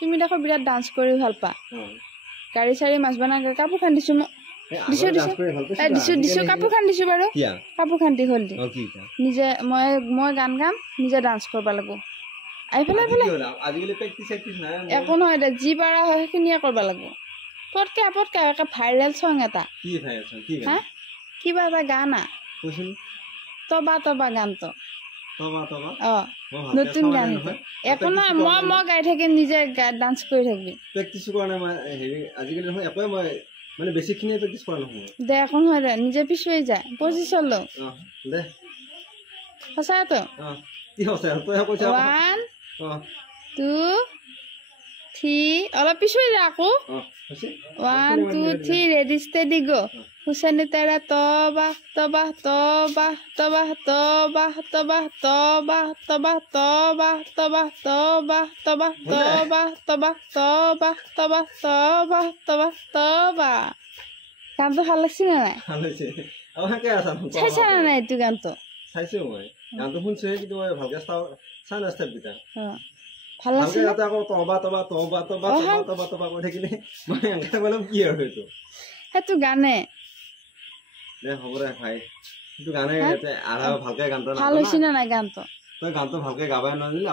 তুমি দেখো বিৰাট ডান্স কৰি ভাল পা গাড়ী চাৰি মাছ বনা কাপোৰ খান দিছো দিছো কাপোৰ খান দিছো বাৰু কাপোৰ খান দি হ'ল নিজে মই গান গাম নিজে ডান্স কৰিব লাগিব আইফালে একো নহয় দে যি পাৰা হয় সেইখিনিয়ে কৰিব লাগিব পটকে ভাইৰেল চং এটা কিবা এটা গান তবা তবা গানটো নতুন গান একো নহয় মই গাই থাকিম নিজে ডান্স কৰি থাকিবি মানে বেছিখিনি প্ৰেক্টিছ কৰা নহয় দে একো নহয় দে নিজে পিছুৱাই যায় পজিশ্যন ল দে সঁচাটো কি সঁচা তই কৈছা 1 2 3 অলপ পিছুৱাই যা আকৌ 1 2 3 ৰেডি ষ্টেডি গো হুসেন তেৰা তবা তবা তবা তবা তবা তবা তবা তবা তবা তবা তবা তবা তবা তবা তবা তবা তবা তবা তবা গানটো ভাল লাগছে না নাই ভাল হৈছে আকে আছা চাইছা না নাই এইটো গানটো চাইছো মই গানটো শুনছো কিন্তু ভালকে চাই না স্টেপ গিটা ভাল লাগছে ভালকে আকৌ তবা তবা তবা তবা তবা তবা কৈ থাকিলে মই এনেকা বলম কি আৰু এইটো হেতু গানে দে হ'ব ৰে ভাই এইটো গানে আধা ভালকে গানটো ভাল হৈছে না নাই গানটো তই গানটো ভালকে গাবাই নাজানিলে